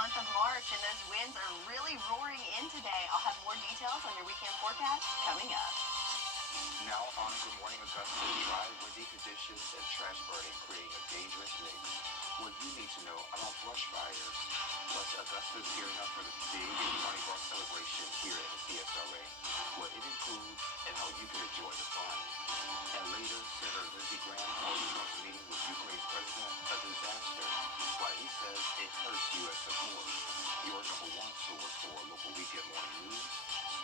month of March, and those winds are really roaring in today. I'll have more details on your weekend forecast coming up. Now on Good Morning Augusta, dry, windy conditions and trash burning creating a dangerous mix. What you need to know about brush fires. Plus, Augusta is gearing up for the big Mardi Gras celebration here at the CSRA. What it includes and how you can enjoy the fun. And later, Senator Lindsey Graham calls Trump's meeting with Ukraine's president a disaster. Why he says it hurts U.S. support. Your number one source for local weekend morning news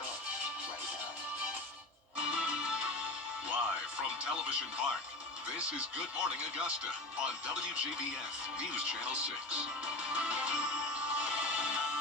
starts right now. Live from Television Park, this is Good Morning Augusta on WJBF News Channel 6.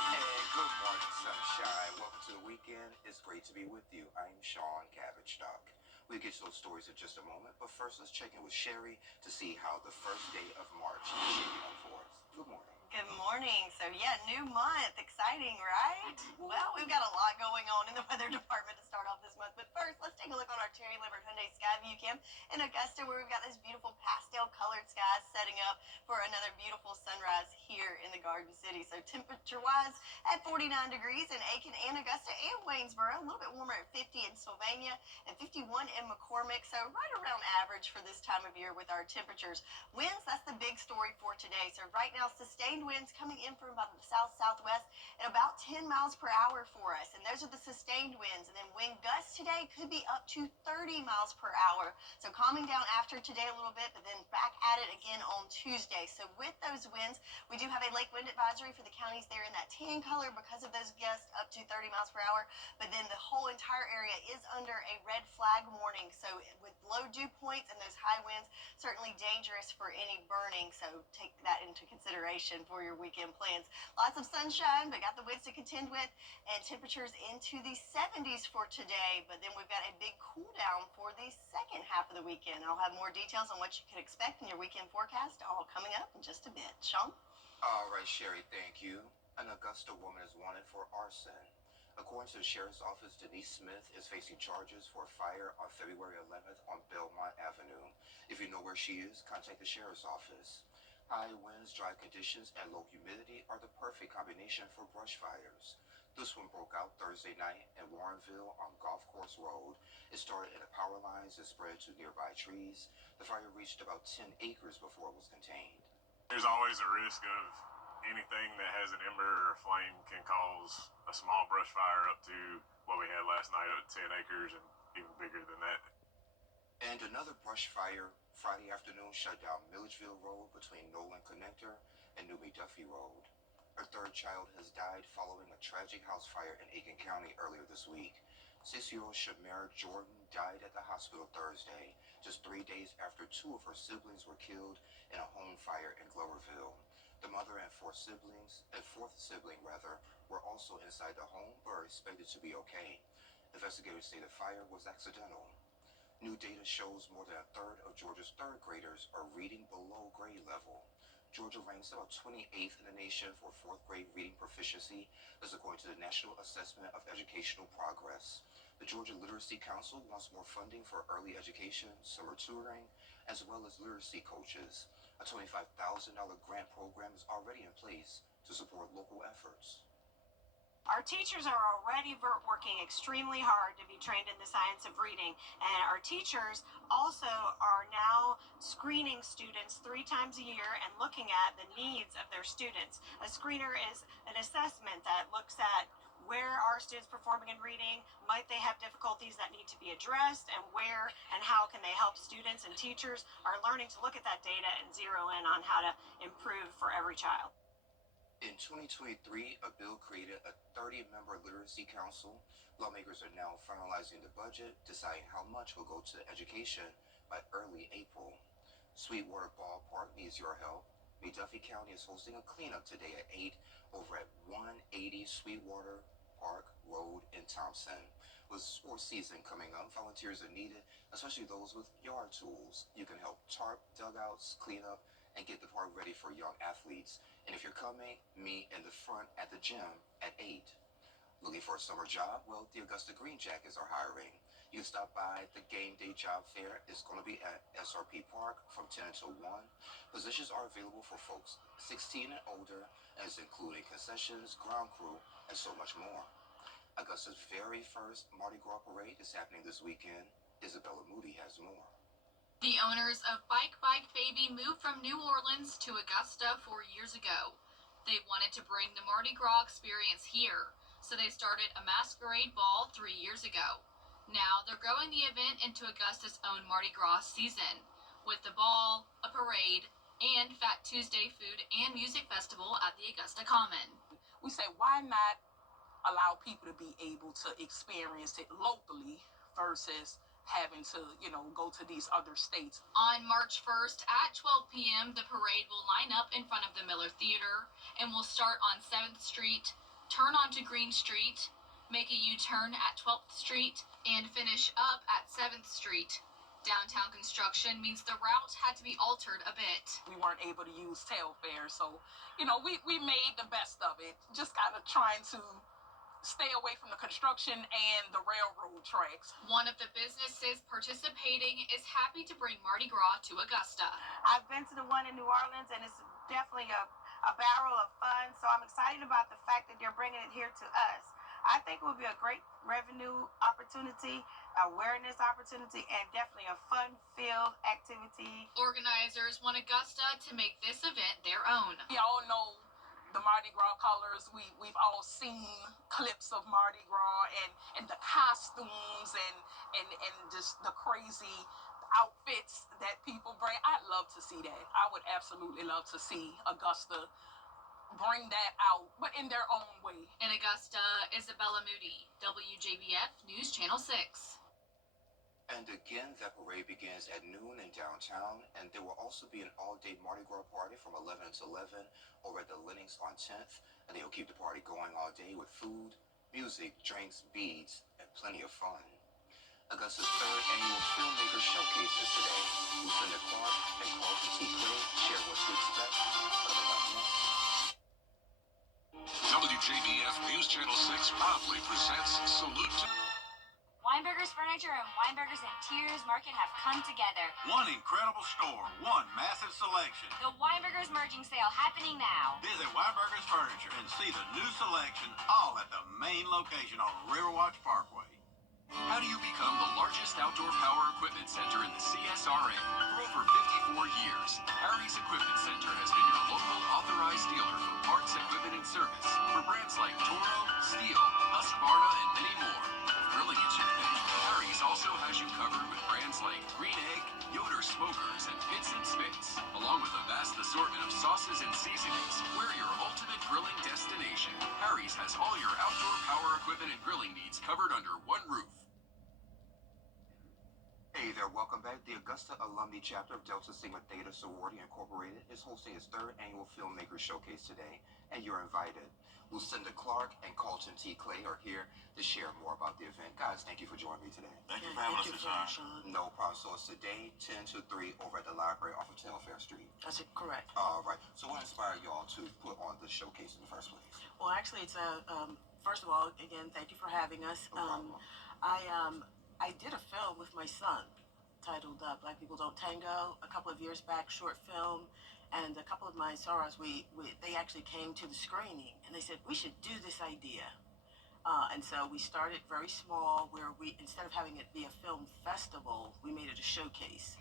And good morning, sunshine. Welcome to the weekend. It's great to be with you. I'm Sean Cabbage-Stock. We'll get to those stories in just a moment, but first let's check in with Sherry to see how the first day of March is shaping up for us. Good morning. Good morning. So yeah, new month. Exciting, right? Well, we've got a lot going on in the weather department to start off this month. But first, let's take a look on our Cherry Livered Hyundai Sky View Cam in Augusta, where we've got this beautiful pastel colored skies setting up for another beautiful sunrise here in the Garden City. So temperature-wise, at 49 degrees in Aiken and Augusta and Waynesboro, a little bit warmer at 50 in Sylvania and 51 in McCormick. So right around average for this time of year with our temperatures. Winds, that's the big story for today. So right now, sustained winds coming in from about the south-southwest at about 10 miles per hour for us. And those are the sustained winds. And then wind gusts today could be up to 30 miles per hour. So calming down after today a little bit, but then back at it again on Tuesday. So with those winds, we do have a lake wind advisory for the counties there in that tan color because of those gusts up to 30 miles per hour. But then the whole entire area is under a red flag warning. So with low dew points and those high winds, certainly dangerous for any burning. So take that into consideration for your weekend plans. Lots of sunshine, but got the winds to contend with, and temperatures into the 70s for today. But then we've got a big cool down for the second half of the weekend. I'll have more details on what you can expect in your weekend forecast all coming up in just a bit. Sean? All right, Sherry, thank you. An Augusta woman is wanted for arson. According to the Sheriff's Office, Denise Smith is facing charges for a fire on February 11th on Belmont Avenue. If you know where she is, contact the Sheriff's Office. High winds, dry conditions, and low humidity are the perfect combination for brush fires. This one broke out Thursday night in Warrenville on Golf Course Road. It started in the power lines and spread to nearby trees. The fire reached about 10 acres before it was contained. There's always a risk of anything that has an ember or a flame can cause a small brush fire up to what we had last night at 10 acres and even bigger than that. And another brush fire Friday afternoon shut down Milledgeville Road between Nolan Connector and Newby Duffy Road. Her third child has died following a tragic house fire in Aiken County earlier this week. 6-year-old Shamara Jordan died at the hospital Thursday, just 3 days after 2 of her siblings were killed in a home fire in Gloverville. The mother and fourth sibling were also inside the home but are expected to be okay. Investigators say the fire was accidental. New data shows more than a third of Georgia's third graders are reading below grade level. Georgia ranks about 28th in the nation for fourth grade reading proficiency, as according to the National Assessment of Educational Progress. The Georgia Literacy Council wants more funding for early education, summer tutoring, as well as literacy coaches. A $25,000 grant program is already in place to support local efforts. Our teachers are already working extremely hard to be trained in the science of reading, and our teachers also are now screening students 3 times a year and looking at the needs of their students. A screener is an assessment that looks at where are students performing in reading, might they have difficulties that need to be addressed, and where and how can they help students, and teachers are learning to look at that data and zero in on how to improve for every child. In 2023, a bill created a 30-member literacy council. Lawmakers are now finalizing the budget, deciding how much will go to education by early April. Sweetwater Ballpark needs your help. McDuffie County is hosting a cleanup today at 8 over at 180 Sweetwater Park Road in Thompson. With sports season coming up, volunteers are needed, especially those with yard tools. You can help tarp dugouts, clean up, and get the park ready for young athletes. And if you're coming, meet in the front at the gym at 8. Looking for a summer job? Well, the Augusta Green Jackets are hiring. You can stop by the game day job fair. It's going to be at SRP Park from 10 until 1. Positions are available for folks 16 and older, as including concessions, ground crew, and so much more. Augusta's very first Mardi Gras parade is happening this weekend. Isabella Moody has more. The owners of Bike Bike Baby moved from New Orleans to Augusta 4 years ago. They wanted to bring the Mardi Gras experience here, so they started a masquerade ball 3 years ago. Now they're growing the event into Augusta's own Mardi Gras season, with the ball, a parade, and Fat Tuesday food and music festival at the Augusta Common. We say, why not allow people to be able to experience it locally versus having to, go to these other states. On March 1st at 12 p.m., the parade will line up in front of the Miller Theater and will start on 7th Street, turn onto Green Street, make a U-turn at 12th Street, and finish up at 7th Street. Downtown construction means the route had to be altered a bit. We weren't able to use tailfare, so, we made the best of it, just kind of trying to stay away from the construction and the railroad tracks. One of the businesses participating is happy to bring Mardi Gras to Augusta. I've been to the one in New Orleans, and it's definitely a barrel of fun, so I'm excited about the fact that they're bringing it here to us. I think it would be a great revenue opportunity, awareness opportunity, and definitely a fun-filled activity. Organizers want Augusta to make this event their own. We all know the Mardi Gras colors. We've all seen clips of Mardi Gras and the costumes and just the crazy outfits that people bring. I'd love to see that. I would absolutely love to see Augusta bring that out, but in their own way. In Augusta, Isabella Moody, WJBF News Channel 6. And again, that parade begins at noon in downtown, and there will also be an all-day Mardi Gras party from 11 to 11 over at the Lennox on 10th, and they will keep the party going all day with food, music, drinks, beads, and plenty of fun. Augusta's third annual Filmmaker Showcase is today. Lucinda Clark and Carlton T. Clay share what to expect coming up next. WJBF News Channel 6 proudly presents Salute to Weinberger's Furniture and Weinberger's Interiors Market have come together. One incredible store, one massive selection. The Weinberger's Merging Sale happening now. Visit Weinberger's Furniture and see the new selection all at the main location on Riverwatch Parkway. How do you become the largest outdoor power equipment center in the CSRA? For over 54 years, Harry's Equipment Center has been your local authorized dealer for parts, equipment, and service for brands like Toro, Steel, Husqvarna, and many more. If grilling is your thing, Harry's also has you covered with brands like Green Egg, Yoder Smokers, and Pits and Spits, along with a vast assortment of sauces and seasonings. We're your ultimate grilling destination. Harry's has all your outdoor power equipment and grilling needs covered under one roof. Hey there, welcome back. The Augusta Alumni Chapter of Delta Sigma Theta Sorority Incorporated is hosting its third annual Filmmaker Showcase today, and you're invited. Lucinda Clark and Carlton T. Clay are here to share more about the event. Guys, thank you for joining me today. Thank you for having us, Sean. No problem. So it's today, 10 to 3 over at the library off of Telfair Street. That's correct. All right. So what inspired y'all to put on the showcase in the first place? Well, actually, it's first of all, again, thank you for having us. No problem. I did a film with my son titled Black People Don't Tango a couple of years back, short film, and a couple of my sorors, they actually came to the screening, and they said, we should do this idea. And so we started very small, where we, instead of having it be a film festival, we made it a showcase.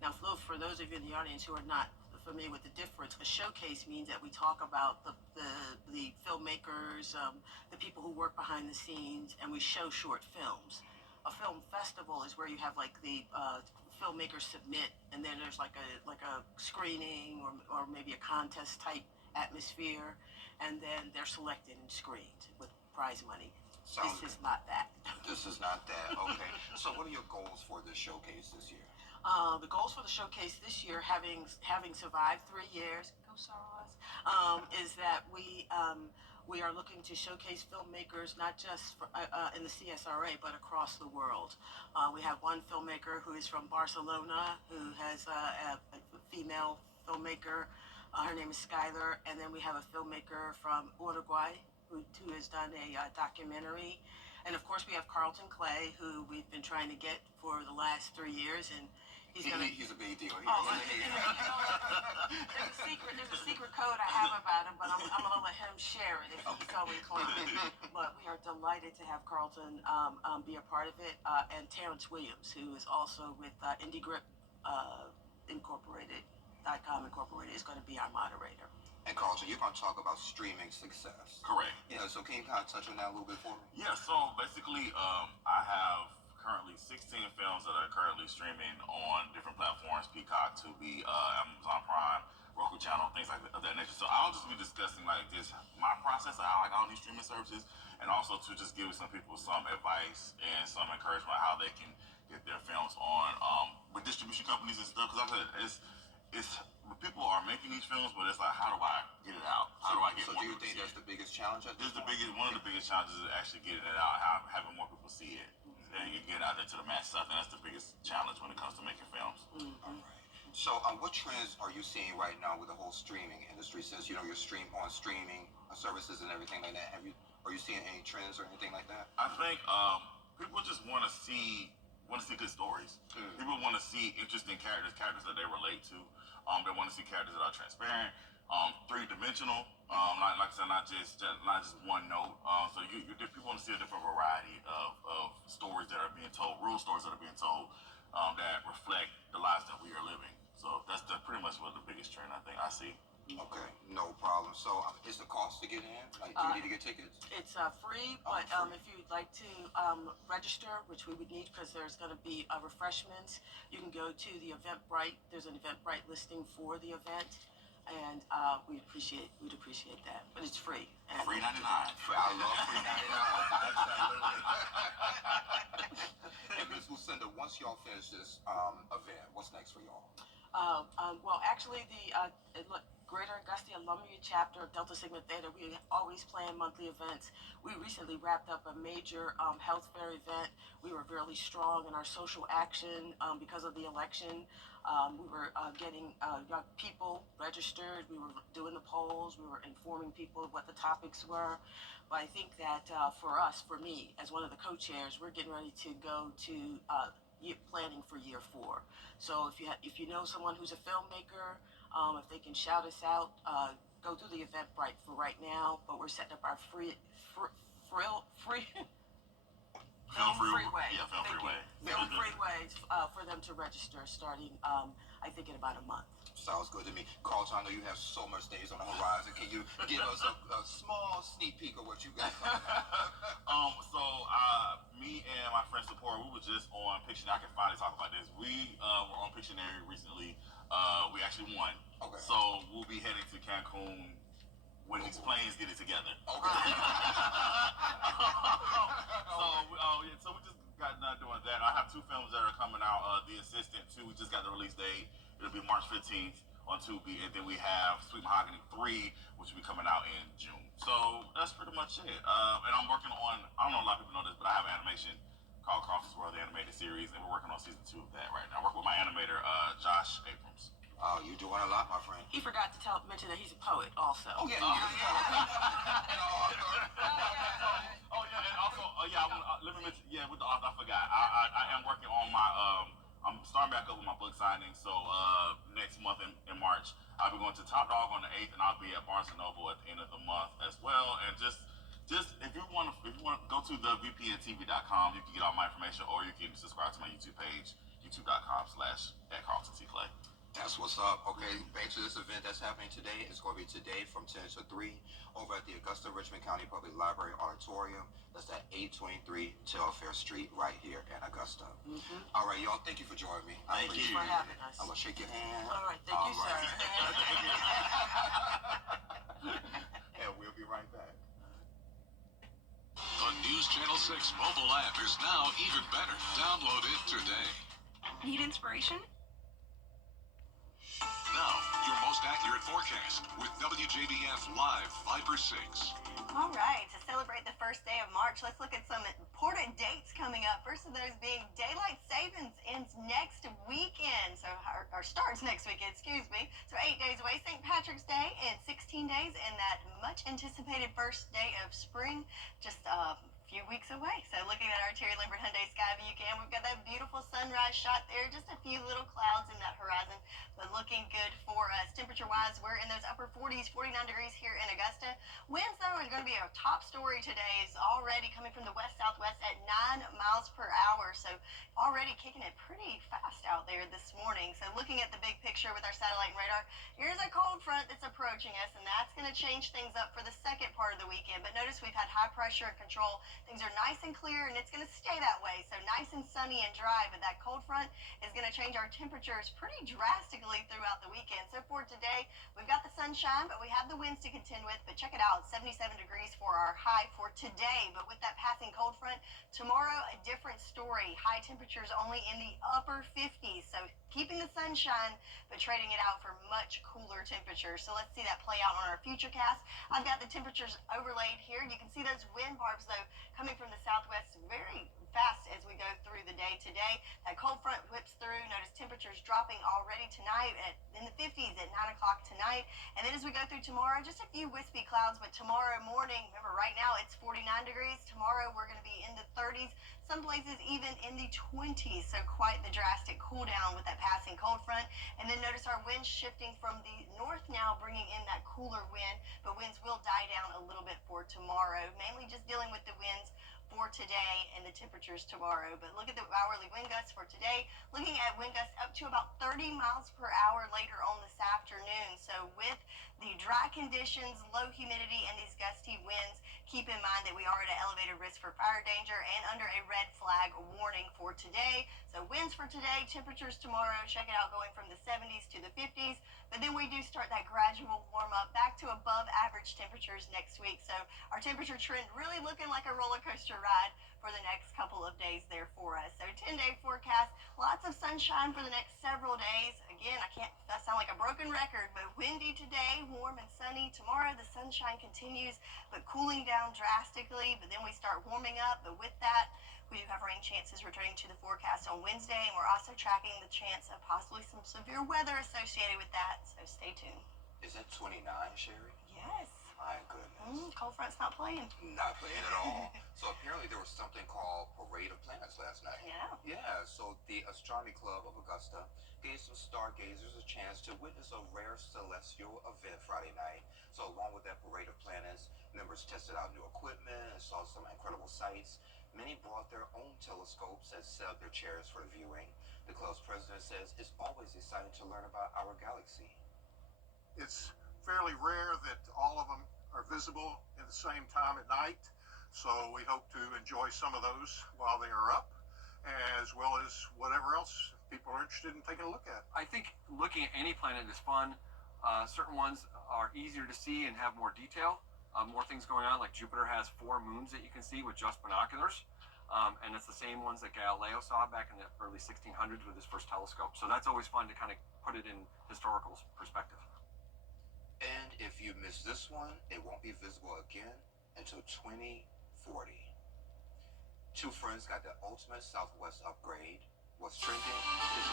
Now, for those of you in the audience who are not familiar with the difference, a showcase means that we talk about the filmmakers, the people who work behind the scenes, and we show short films. A film festival is where you have like the filmmakers submit, and then there's like a screening or maybe a contest type atmosphere, and then they're selected and screened with prize money. This is not that. This is not that. Okay. So what are your goals for this showcase this year? The goals for the showcase this year, having survived 3 years, go Sorors, is that we are looking to showcase filmmakers not just in the CSRA but across the world. We have one filmmaker who is from Barcelona who has a female filmmaker. Her name is Skylar, and then we have a filmmaker from Uruguay who has done a documentary. And of course, we have Carlton Clay, who we've been trying to get for the last 3 years, and he's gonna. He's a big deal. There's a secret code I have about him, but I'm gonna let him share it if he's so inclined. But we are delighted to have Carlton be a part of it, and Terrence Williams, who is also with IndieGrip Incorporated.com Incorporated, is going to be our moderator. And Carlton, you're going to talk about streaming success. Correct. Yeah, so can you kind of touch on that a little bit for me? Yeah, so basically, I have currently 16 films that are currently streaming on different platforms: Peacock, Tubi, Amazon Prime, Roku Channel, things like of that nature. So I'll just be discussing like just my process of how I got on these streaming services, and also to just give some people some advice and some encouragement how they can get their films on with distribution companies and stuff. Because like I said, it's people are making these films, but it's like, how do I get it out? How do I get so more do you people think to that's see it? the biggest challenge at this point? One of the biggest challenges is actually getting it out, having more people see it, and get it out there to the masses. I think that's the biggest challenge when it comes to making films. All right. So what trends are you seeing right now with the whole streaming industry? Since you're streaming services and everything like that, are you seeing any trends or anything like that? I think people just want to see good stories. People want to see interesting characters that they relate to. They want to see characters that are transparent, three-dimensional. Like I said, not just one note. So people want to see a different variety of stories that are being told, real stories that are being told that reflect the lives that we are living. So that's pretty much what the biggest trend I think I see. Okay, no problem. So is the cost to get in? Like, do you need to get tickets? It's free, but if you'd like to register, which we would need because there's going to be refreshments, you can go to the Eventbrite. There's an Eventbrite listing for the event, and we'd appreciate that. But it's free. And Free 99. I love free 99. Absolutely. And Ms. Lucinda, once y'all finish this event, what's next for y'all? Well, actually, the Greater Augusta Alumni Chapter of Delta Sigma Theta, we always plan monthly events. We recently wrapped up a major health fair event. We were really strong in our social action because of the election. We were getting young people registered. We were doing the polls. We were informing people of what the topics were. But I think that for me, as one of the co-chairs, we're getting ready to go to planning for year 4. So if you know someone who's a filmmaker, if they can shout us out, go through the Eventbrite for right now. But we're setting up our free Film freeway. Yeah, Film Freeway. Film freeway for them to register starting, I think, in about a month. Sounds good to me. Carlton, I know you have so much days on the horizon. Can you give us a small sneak peek of what you got coming up? Me and my friend Support, we were just on Pictionary. I can finally talk about this. We were on Pictionary recently. We actually won. Okay. So we'll be heading to Cancun when these planes get it together. Okay. So we just got done doing that. I have 2 films that are coming out. The Assistant 2, we just got the release date. It'll be March 15th on Tubi, and then we have Sweet Mahogany 3, which will be coming out in June. So that's pretty much it. And I'm working on, I don't know if a lot of people know this, but I have an animation called Crawford's World, the animated series, and we're working on season 2 of that right now. I work with my animator, Josh Abrams. Oh, you're doing a lot, my friend. He forgot to mention that he's a poet also. Oh, yeah. And also, let me mention, with the author, I forgot. I am working on my, I'm starting back up with my book signing. So next month in March, I'll be going to Top Dog on the 8th, and I'll be at Barnes & Noble at the end of the month as well. And just if you want to go to the VPNTV.com, you can get all my information, or you can subscribe to my YouTube page, youtube.com/@CarltonCClay. That's what's up. Okay, back to this event that's happening today. It's going to be today from 10 to 3 over at the Augusta Richmond County Public Library Auditorium. That's at 823 Telfair Street right here in Augusta. Mm-hmm. All right, y'all, thank you for joining me. Thank you for having us. I'm going to shake your hand. All right, thank you, sir. And we'll be right back. The News Channel 6 mobile app is now even better. Download it today. Need inspiration? Now, your most accurate forecast with WJBF Live 5/6. All right, to celebrate the first day of March, let's look at some important dates coming up. First of those being Daylight Savings ends next weekend. So our starts next weekend, excuse me. So 8 days away, St. Patrick's Day in 16 days, and that much anticipated first day of spring just few weeks away. So looking at our Terry Lambert Hyundai Skyview cam, we've got that beautiful sunrise shot there. Just a few little clouds in that horizon, but looking good for us. Temperature-wise, we're in those upper 40s, 49 degrees here in Augusta. Winds, though, are going to be our top story today. Is already coming from the west-southwest at 9 miles per hour. So already kicking it pretty fast out there this morning. So looking at the big picture with our satellite and radar, here's a cold front that's approaching us, and that's going to change things up for the second part of the weekend. But notice we've had high pressure and control. Things are nice and clear, and it's going to stay that way. So nice and sunny and dry, but that cold front is going to change our temperatures pretty drastically throughout the weekend. So for today, we've got the sunshine, but we have the winds to contend with. But check it out, 77 degrees for our high for today. But with that passing cold front, tomorrow a different story. High temperatures only in the upper 50s. So keeping the sunshine, but trading it out for much cooler temperatures. So let's see that play out on our futurecast. I've got the temperatures overlaid here. You can see those wind barbs, though, coming from the southwest very fast as we go through the day today. That cold front whips through. Notice temperatures dropping already tonight in the 50s at 9 o'clock tonight. And then as we go through tomorrow, just a few wispy clouds, but tomorrow morning, remember right now it's 49 degrees. Tomorrow we're going to be in the 30s, some places even in the 20s. So quite the drastic cool down with that passing cold front. And then notice our winds shifting from the north now, bringing in that cooler wind, but winds will die down a little bit for tomorrow, mainly just dealing with the winds for today and the temperatures tomorrow. But look at the hourly wind gusts for today. Looking at wind gusts up to about 30 miles per hour later on this afternoon. So with the dry conditions, low humidity, and these gusty winds, keep in mind that we are at an elevated risk for fire danger and under a red flag warning for today. So winds for today, temperatures tomorrow, check it out, going from the 70s to the 50s. But then we do start that gradual warm up back to above average temperatures next week. So our temperature trend really looking like a roller coaster ride for the next couple of days there for us. So 10-day forecast, lots of sunshine for the next several days. Again, that sound like a broken record, but windy today, warm and sunny. Tomorrow the sunshine continues, but cooling down drastically. But then we start warming up. But with that, we do have rain chances returning to the forecast on Wednesday, and we're also tracking the chance of possibly some severe weather associated with that. So stay tuned. Is that 29, Sherry? Yes. My goodness. Cold front's not playing. Not playing at all. So apparently there was something called Parade of Planets last night. Yeah. Yeah, so the Astronomy Club of Augusta gave some stargazers a chance to witness a rare celestial event Friday night. So along with that Parade of Planets, members tested out new equipment and saw some incredible sights. Many brought their own telescopes and set up their chairs for the viewing. The club's president says it's always exciting to learn about our galaxy. It's fairly rare that all of them are visible at the same time at night, so we hope to enjoy some of those while they are up, as well as whatever else people are interested in taking a look at. I think looking at any planet is fun. Certain ones are easier to see and have more detail, more things going on, like Jupiter has 4 moons that you can see with just binoculars, and it's the same ones that Galileo saw back in the early 1600s with his first telescope. So that's always fun to kind of put it in historical perspective. And if you miss this one, it won't be visible again until 2040. Two friends got the ultimate Southwest upgrade. What's trending is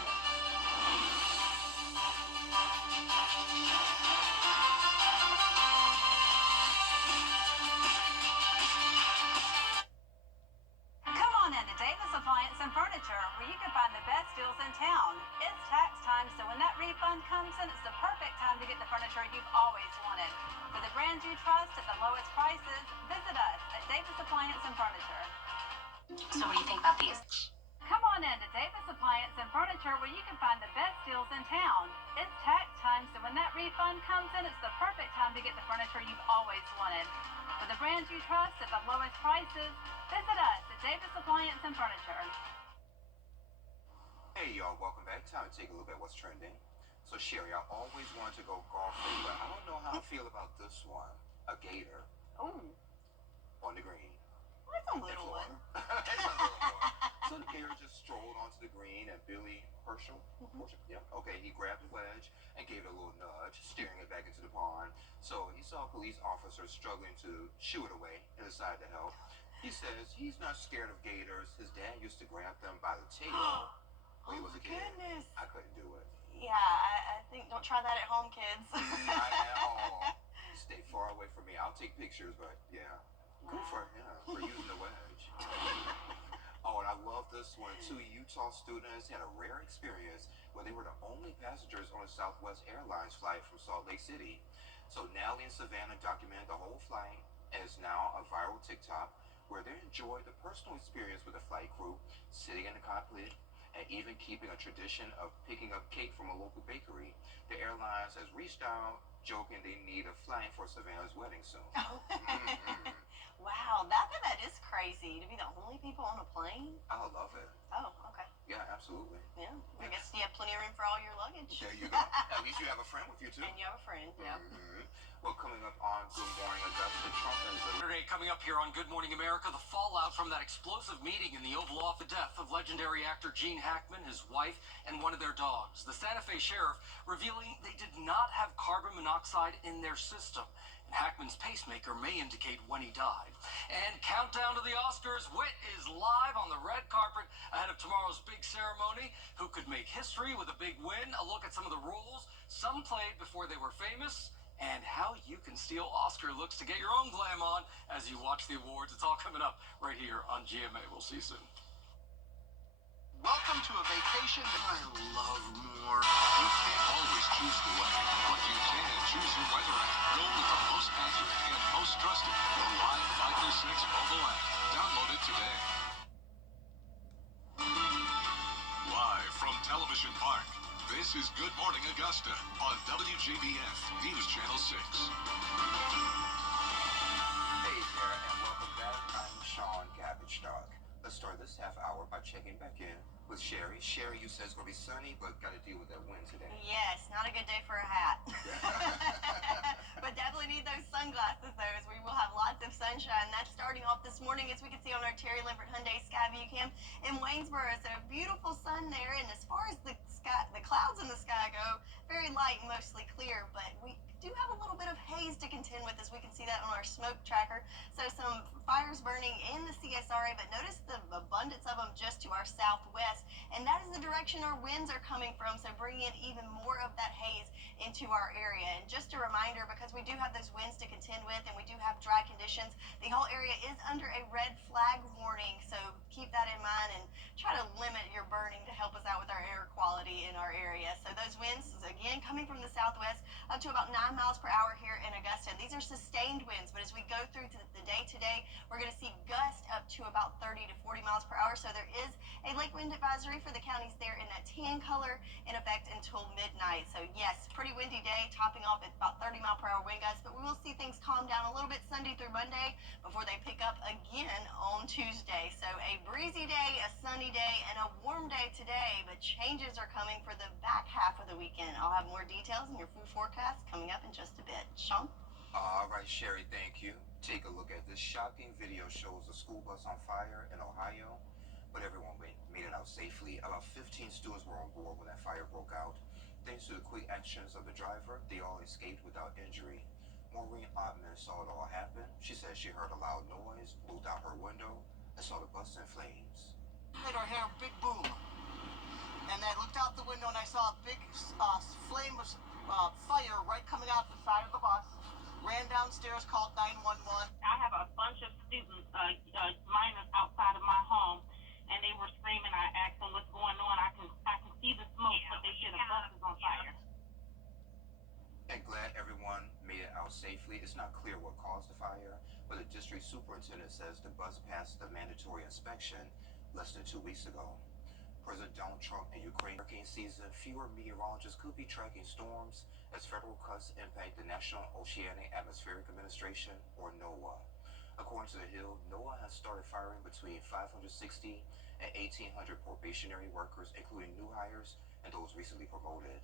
Come on in to Davis Appliance and Furniture, where you can find the best deals in town. It's tax time, so when that refund comes in, it's the perfect time to get the furniture you've always wanted. For the brands you trust at the lowest prices, visit us at Davis Appliance and Furniture. So what do you think about these? Come on in to Davis Appliance and Furniture, where you can find the best deals in town. It's tax time, so when that refund comes in, it's the perfect time to get the furniture you've always wanted. For the brands you trust at the lowest prices, visit us at Davis Appliance and Furniture. Hey y'all, welcome back. Time to take a look at what's trending. So Sherry, I always wanted to go golfing, but I don't know how I feel about this one. A gator. Ooh. On the green. That's a little one. It's a little one. So the gator just strolled onto the green, and Billy Herschel, yeah, okay, he grabbed the wedge and gave it a little nudge, steering it back into the pond. So he saw police officers struggling to shoo it away and decided to help. He says he's not scared of gators. His dad used to grab them by the tail when he was a kid. Goodness. I couldn't do it. Yeah, I think don't try that at home, kids. Not at all. Stay far away from me. I'll take pictures, but yeah. Good for him for using the wedge. off this one. Two Utah students had a rare experience where they were the only passengers on a Southwest Airlines flight from Salt Lake City. So Nally and Savannah documented the whole flight, and it's now a viral TikTok where they enjoyed the personal experience with the flight crew, sitting in the cockpit, and even keeping a tradition of picking up cake from a local bakery. The airlines has reached out, joking they need a flight for Savannah's wedding soon. Wow, that is crazy to be the only people on a plane. I love it. Oh, okay. Yeah, absolutely. Yeah, I guess you have plenty of room for all your luggage. There you go. At least you have a friend with you too. And you have a friend. Yeah. Well, coming up on Good Morning Augusta, Trump has Saturday, coming up here on Good Morning America, the fallout from that explosive meeting in the Oval Office, the death of legendary actor Gene Hackman, his wife, and one of their dogs. The Santa Fe sheriff revealing they did not have carbon monoxide in their system, and Hackman's pacemaker may indicate when he died. And countdown to the Oscars, Wit is live on the red carpet ahead of tomorrow's big ceremony. Who could make history with a big win? A look at some of the roles some played before they were famous, and how you can steal Oscar looks to get your own glam on as you watch the awards. It's all coming up right here on GMA. We'll see you soon. Welcome to a vacation that I love more. You can't always choose the weather, but you can choose your weather app. Go with the most accurate and most trusted, the Live 536 mobile app. Download it today. Live from Television Park, this is Good Morning Augusta on WJBF News Channel 6. Hey there, and welcome back. I'm Sean Cabbage Dog. Let's start this half hour by checking back in with Sherry. Sherry, you said it's going to be sunny, but got to deal with that wind today. Yes, not a good day for a hat. But definitely need those sunglasses, though, as we will have lots of sunshine. That's starting off this morning, as we can see on our Terry Limbert Hyundai Sky View Cam in Waynesboro. So beautiful sun there, and as far as the clouds in the sky go, very light and mostly clear, but we do have a little bit of haze to contend with, as we can see that on our smoke tracker. So some fires burning in the CSRA, but notice the abundance of them just to our southwest, and that is the direction our winds are coming from, so bringing in even more of that haze into our area. And just a reminder, because we do have those winds to contend with and we do have dry conditions, the whole area is under a red flag warning, so keep that in mind and try to limit your burning to help us out with our air quality in our area. So those winds, again, coming from the southwest up to about 9 miles per hour here in Augusta. These are sustained winds, but as we go through to the day today, we're going to see gusts up to about 30 to 40 miles per hour. So there is a lake wind advisory for the counties there in that tan color in effect until midnight. So yes, pretty windy day, topping off at about 30 mile per hour wind gusts, but we will see things calm down a little bit Sunday through Monday before they pick up again on Tuesday. So a breezy day, a sunny day, and a warm day today, but changes are coming for the back half of the weekend. I'll have more details in your food forecast coming up in just a bit. Sean? All right, Sherry, thank you. Take a look at this shocking video. Shows a school bus on fire in Ohio, but everyone made it out safely. About 15 students were on board when that fire broke out. Thanks to the quick actions of the driver, they all escaped without injury. Maureen Ottman saw it all happen. She said she heard a loud noise, looked out her window, and saw the bus in flames. I heard a big boom, and I looked out the window and I saw a big flame of fire right coming out the side of the bus. Ran downstairs, called 911. I have a bunch of students, minors outside of my home, and they were screaming. I asked them what's going on. I can see the smoke, but they said the bus is on fire. And glad everyone made it out safely. It's not clear what caused the fire, but the district superintendent says the bus passed the mandatory inspection less than 2 weeks ago. President Donald Trump and Ukraine hurricane season, fewer meteorologists could be tracking storms as federal cuts impact the National Oceanic Atmospheric Administration, or NOAA. According to the Hill, NOAA has started firing between 560 and 1,800 probationary workers, including new hires and those recently promoted.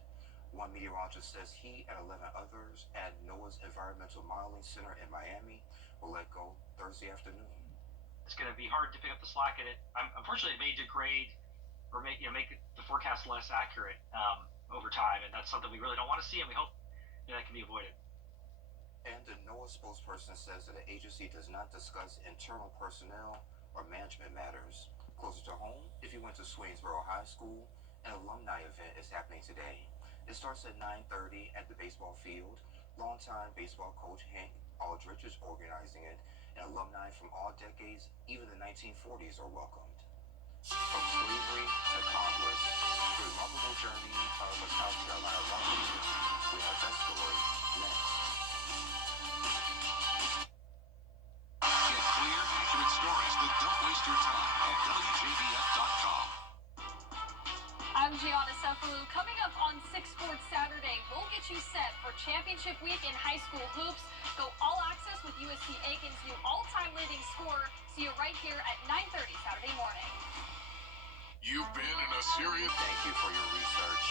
One meteorologist says he and 11 others at NOAA's Environmental Modeling Center in Miami will let go Thursday afternoon. It's going to be hard to pick up the slack in it. Unfortunately, it may degrade or make the forecast less accurate over time, and that's something we really don't want to see, and we hope that can be avoided. And the NOAA spokesperson says that the agency does not discuss internal personnel or management matters. Closer to home, if you went to Swainsboro High School, an alumni event is happening today. It starts at 9:30 at the baseball field. Longtime baseball coach Hank Aldrich is organizing it, and alumni from all decades, even the 1940s, are welcomed. From slavery to Congress, the remarkable journey of a South Carolina lawmaker. We have that story next. Get clear, accurate stories that don't waste your time at WJBF.com. I'm Gianna Sefalou. Coming up on 6 Sports Saturday, we'll get you set for championship week in high school hoops. Go all access with USC Aiken's new all-time leading scorer. See you right here at 9:30 Saturday morning. You've been in a serious... Thank you for your research.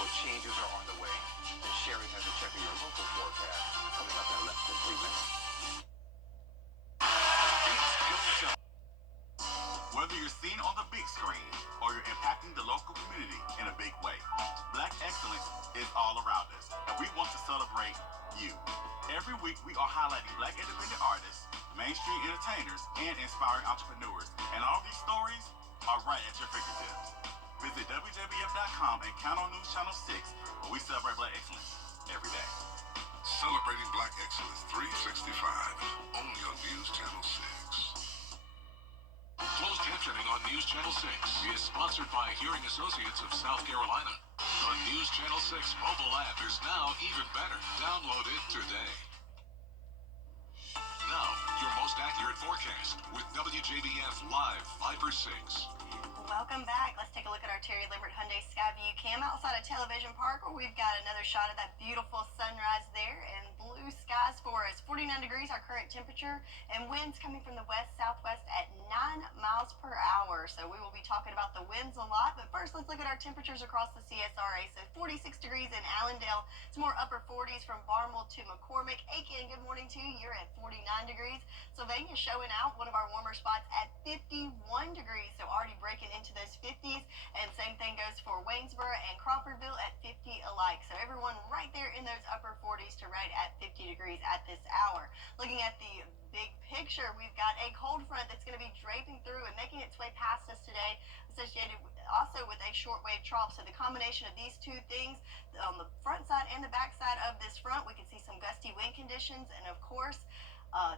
What changes are on the way? And Sherry has a check of your local forecast coming up in less than 3 minutes. Whether you're seen on the big screen or you're impacting the local community in a big way, Black excellence is all around us, and we want to celebrate you. Every week, we are highlighting Black independent artists, mainstream entertainers, and inspiring entrepreneurs. And all these stories are right at your fingertips. Visit WJBF.com and count on News Channel 6, where we celebrate Black excellence every day. Celebrating Black Excellence 365, only on News Channel 6. Closed captioning on News Channel 6 is sponsored by Hearing Associates of South Carolina. The News Channel 6 mobile app is now even better. Download it today. Now, your most accurate forecast with WJBF Live 5/6. Welcome back. Let's take a look at our Terry Libbert Hyundai Skyview cam outside of Television Park, where we've got another shot of that beautiful sunrise there and blue skies for us. 49 degrees our current temperature, and winds coming from the west-southwest at 9 miles per hour. So we will be talking about the winds a lot, but first let's look at our temperatures across the CSRA. So 46 degrees in Allendale. It's more upper 40s from Barnwell to McCormick. Aiken, good morning to you. You're at 49 degrees. Sylvania showing out, one of our warmer spots at 51 degrees, so already breaking into those 50s, and same thing goes for Waynesboro and Crawfordville at 50 alike. So everyone right there in those upper 40s to right at 50 degrees at this hour. Looking at the big picture, we've got a cold front that's going to be draping through and making its way past us today, associated also with a shortwave trough. So the combination of these two things, on the front side and the back side of this front, we can see some gusty wind conditions, and of course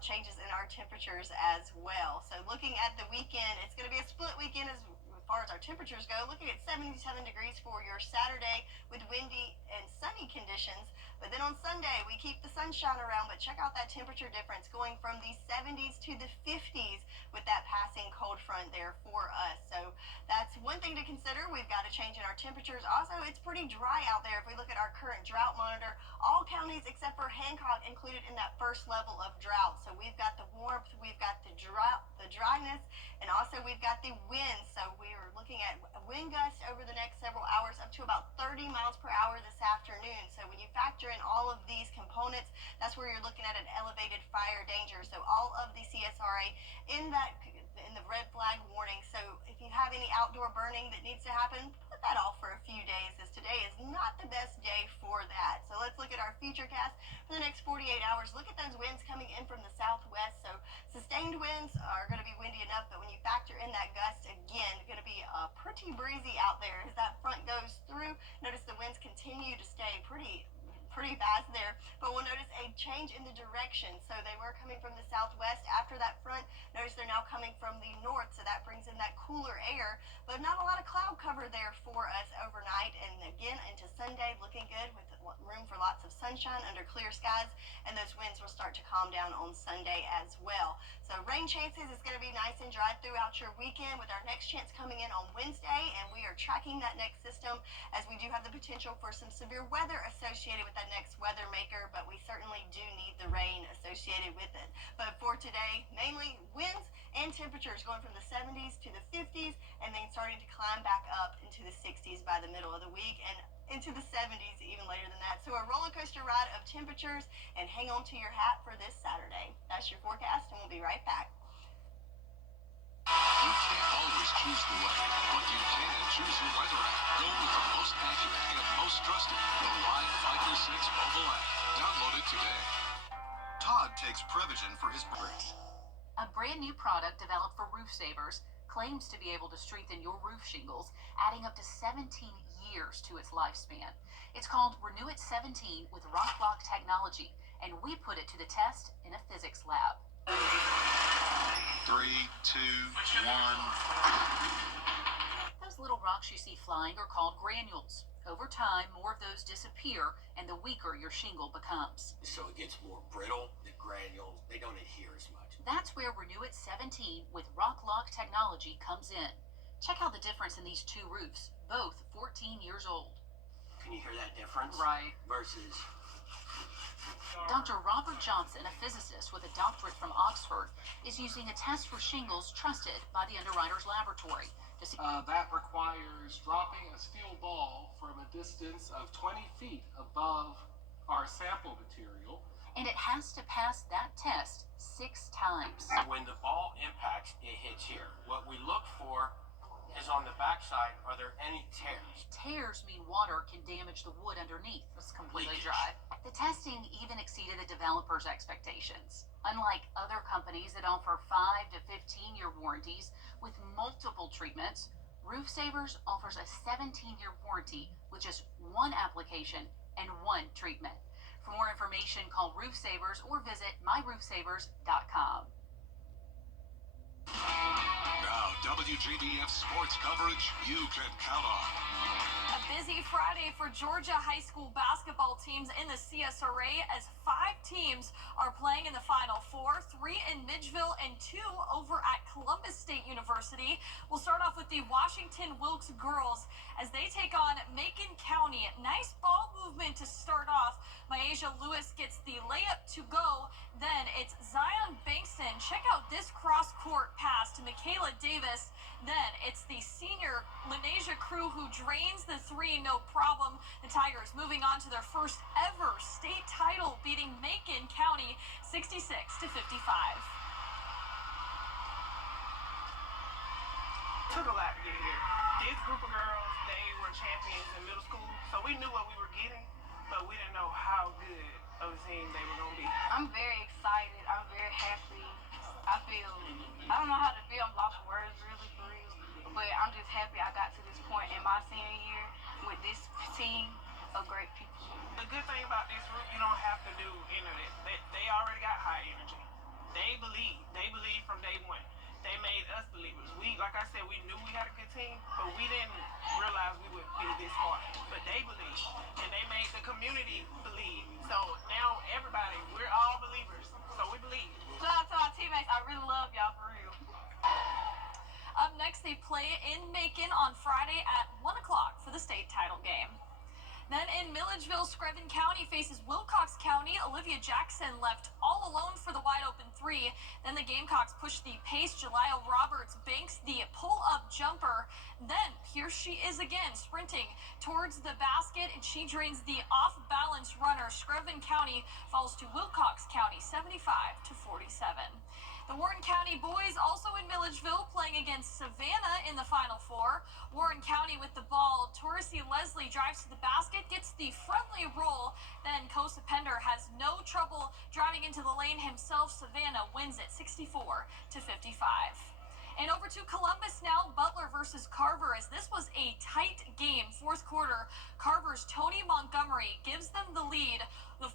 changes in our temperatures as well. So looking at the weekend, it's going to be a split weekend as far as our temperatures go. Looking at 77 degrees for your Saturday with windy and sunny conditions. But then on Sunday, we keep the sunshine around, but check out that temperature difference going from the 70s to the 50s with that passing cold front there for us. So that's one thing to consider. We've got a change in our temperatures. Also, it's pretty dry out there. If we look at our current drought monitor, all counties except for Hancock included in that first level of drought. So we've got the warmth, we've got the dryness, and also we've got the wind. So we're looking at wind gusts over the next several hours up to about 30 miles per hour this afternoon. So when you factor in all of these components, that's where you're looking at an elevated fire danger. So all of the CSRA in the red flag warning. So if you have any outdoor burning that needs to happen, put that off for a few days, as today is not the best day for that. So let's look at our futurecast for the next 48 hours. Look at those winds coming in from the southwest. So sustained winds are going to be windy enough, but when you factor in that gust, again, going to be pretty breezy out there as that front goes through. Notice the winds continue to stay pretty fast there, but we'll notice a change in the direction. So they were coming from the southwest after that front. Notice they're now coming from the north, so that brings in that cooler air, but not a lot of cloud cover there for us overnight. And again, into Sunday, looking good with room for lots of sunshine under clear skies, and those winds will start to calm down on Sunday as well. So rain chances is going to be nice and dry throughout your weekend, with our next chance coming in on Wednesday, and we are tracking that next system as we do have the potential for some severe weather associated with that next weather maker, but we certainly do need the rain associated with it. But for today, mainly winds and temperatures going from the 70s to the 50s, and then starting to climb back up into the 60s by the middle of the week, and into the 70s even later than that. So a roller coaster ride of temperatures, and hang on to your hat for this Saturday. That's your forecast, and we'll be right back. You can't always choose the weather, but you can choose your weather app. Go with the most accurate and most trusted, the Live 5/6 mobile app. Download it today. Todd takes Prevagen for his bridge. A brand new product developed for roof savers claims to be able to strengthen your roof shingles, adding up to 17 years to its lifespan. It's called Renew It 17 with RockLock technology, and we put it to the test in a physics lab. 3, 2, 1. little rocks you see flying are called granules. Over time, more of those disappear and the weaker your shingle becomes. So it gets more brittle, the granules, they don't adhere as much. That's where Renew It 17 with Rock Lock technology comes in. Check out the difference in these two roofs, both 14 years old. Can you hear that difference? Right. Versus Dr. Robert Johnson, a physicist with a doctorate from Oxford, is using a test for shingles trusted by the Underwriters Laboratory. That requires dropping a steel ball from a distance of 20 feet above our sample material. And it has to pass that test 6 times. when the ball impacts, it hits here. What we look for is on the backside, are there any tears? Tears mean water can damage the wood underneath. It's completely Leakage. dry. The testing even exceeded the developers' expectations. Unlike other companies that offer 5 to 15-year warranties with multiple treatments, Roof Savers offers a 17-year warranty with just 1 application and 1 treatment. For more information, call Roof Savers or visit myroofsavers.com. Now, WJBF sports coverage you can count on. A busy Friday for Georgia high school basketball teams in the CSRA as 5 teams are playing in the Final Four, 3 in Midgeville and 2 over at Columbus State University. We'll start off with the Washington Wilkes girls as they take on Macon County. Nice ball movement to start off. Myasia Lewis gets the layup to go. Then it's Zion Bankston. Check out this cross-court pass to Michaela Davis. Then it's the senior Lenasia Crew who drains the 3, no problem. The Tigers moving on to their first ever state title, beating Macon County 66 to 55. Took a lot to get here. This group of girls, they were champions in middle school, so we knew what we were getting, but we didn't know how good of a team they were going to be. I'm very excited. I'm very happy. I don't know how to feel. I'm lost for words, really, for real. But I'm just happy I got to this point in my senior year with this team of great people. The good thing about this group, you don't have to do internet. They already got high energy. They believe from day one. They made us believers. Like I said, we knew we had a good team, but we didn't realize we would be this far. But they believed, and they made the community believe. So now everybody, we're all believers. So we believe. Shout out to our teammates. I really love y'all, for real. Up next, they play in Macon on Friday at 1 o'clock for the state title game. Then in Milledgeville, Screven County faces Wilcox County. Olivia Jackson left all alone for the wide open 3. Then the Gamecocks push the pace. Jalila Roberts banks the pull-up jumper. Then here she is again, sprinting towards the basket, and she drains the off-balance runner. Screven County falls to Wilcox County 75 to 47. The Warren County boys also in Milledgeville playing against Savannah in the Final Four. Warren County with the ball. Torresy Leslie drives to the basket, gets the friendly roll. Then Kosa Pender has no trouble driving into the lane himself. Savannah wins it 64 to 55. And over to Columbus now, Butler versus Carver, as this was a tight game. 4th quarter, Carver's Tony Montgomery gives them the lead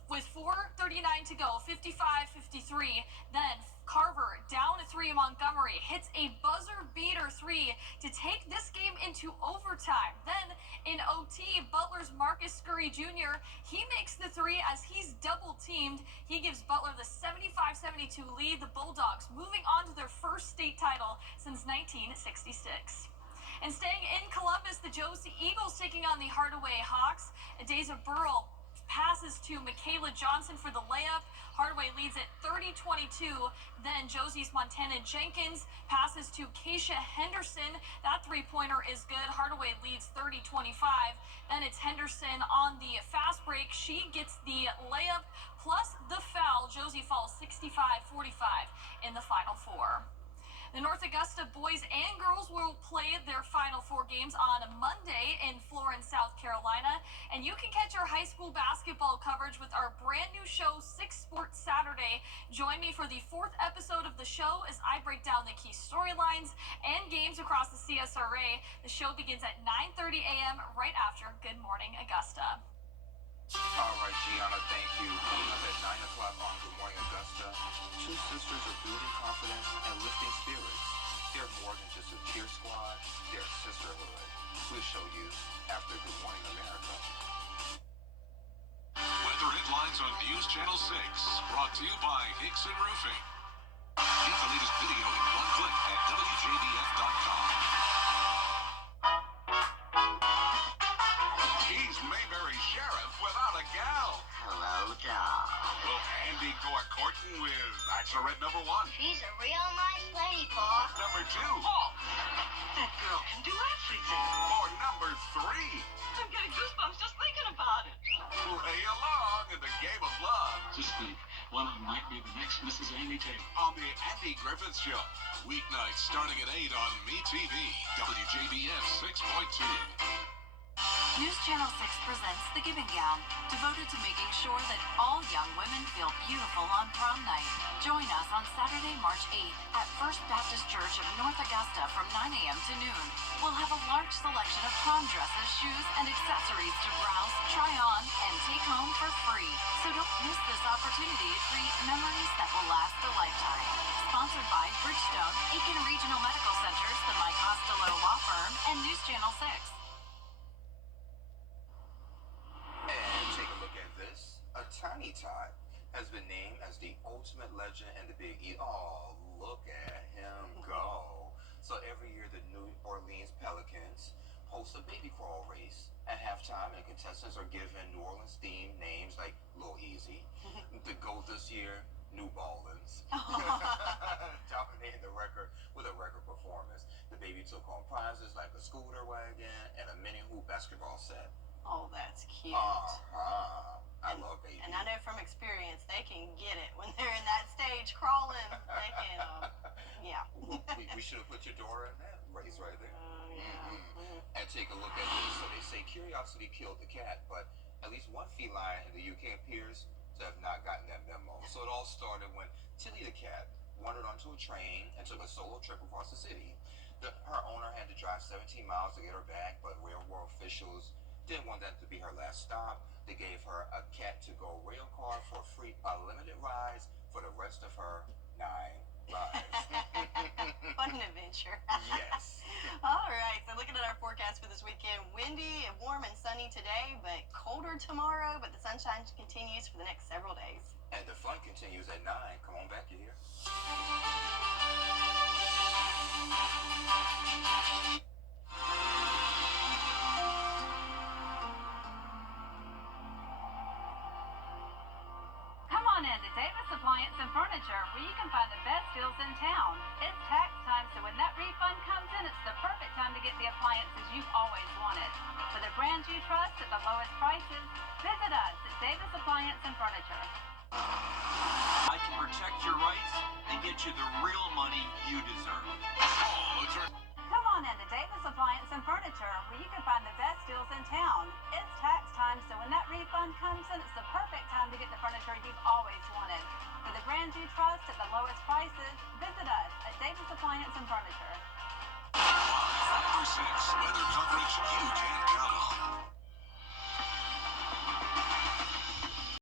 with 4:39 to go, 55-53. Then Carver down to 3. Montgomery hits a buzzer beater 3 to take this game into overtime. Then in OT, Butler's Marcus Scurry Jr., he makes the 3 as he's double teamed. He gives Butler the 75-72 lead. The Bulldogs moving on to their first state title since 1966. And staying in Columbus, the Josie Eagles taking on the Hardaway Hawks. Adeza Burrell passes to Michaela Johnson for the layup. Hardaway leads it 30-22. Then Josie's Montana Jenkins passes to Keisha Henderson. That 3-pointer is good. Hardaway leads 30-25. Then it's Henderson on the fast break. She gets the layup plus the foul. Josie falls 65-45 in the Final Four. The North Augusta boys and girls will play their Final Four games on Monday in Florence, South Carolina. And you can catch our high school basketball coverage with our brand new show, 6 Sports Saturday. Join me for the 4th episode of the show as I break down the key storylines and games across the CSRA. The show begins at 9:30 a.m. right after Good Morning Augusta. All right, Gianna, thank you. Coming up at 9 o'clock on Good Morning Augusta, 2 sisters are building confidence and lifting spirits. They're more than just a cheer squad, they're a sisterhood. We'll show you after Good Morning America. Weather headlines on News Channel 6, brought to you by Hickson Roofing. Get the latest video in one click at WJBF.com. He's Mayberry Sheriff without a gal. Hello, doll. Will Andy go a courting with Bachelorette number 1? She's a real nice lady, Pa. Number 2? Oh, that girl can do everything. Or number 3? I'm getting goosebumps just thinking about it. Play along in the game of love. Just think, one of them might be the next Mrs. Amy Taylor. On the Andy Griffith Show. Weeknights starting at 8 on MeTV. WJBF 6.2. News Channel 6 presents The Giving Gown, devoted to making sure that all young women feel beautiful on prom night. Join us on Saturday, March 8th at First Baptist Church of North Augusta from 9 a.m. to noon. We'll have a large selection of prom dresses, shoes, and accessories to browse, try on, and take home for free. So don't miss this opportunity to create memories that will last a lifetime. Sponsored by Bridgestone, Aiken Regional Medical Centers, the Mike Costello Law Firm, and News Channel 6. And take a look at this. A tiny tot has been named as the ultimate legend in the Big E. Oh, look at him go. So every year the New Orleans Pelicans host a baby crawl race. At halftime, and contestants are given New Orleans themed names like Lil Easy. The GOAT this year, New Ballins. Dominating the record with a record performance. The baby took home prizes like a scooter wagon and a mini hoop basketball set. Oh, that's cute. I love babies. And I know from experience, they can get it when they're in that stage crawling. They can, yeah. we should have put your daughter in that race right there. And take a look at this. So they say curiosity killed the cat, but at least one feline in the UK appears to have not gotten that memo. So it all started when Tilly the cat wandered onto a train and took a solo trip across the city. Her owner had to drive 17 miles to get her back, but railroad officials didn't want that to be her last stop. They gave her a cat-to-go rail car for free unlimited rides for the rest of her 9 lives. What an adventure. Yes. All right, so looking at our forecast for this weekend, windy and warm and sunny today, but colder tomorrow, but the sunshine continues for the next several days. And the fun continues at 9. Come on back, you hear? Come on in to Davis Appliance and Furniture, where you can find the best deals in town. It's tax time, so when that refund comes in, it's the perfect time to get the appliances you've always wanted. For the brands you trust at the lowest prices, visit us at Davis Appliance and Furniture. I can protect your rights and get you the real money you deserve. Come on in to Davis Appliance and Furniture, where you can find the best deals in town. It's tax time, so when that refund comes in, it's the perfect time to get the furniture you've always wanted. For the brands you trust at the lowest prices, visit us at Davis Appliance and Furniture. 5 or 6 weather coverage you can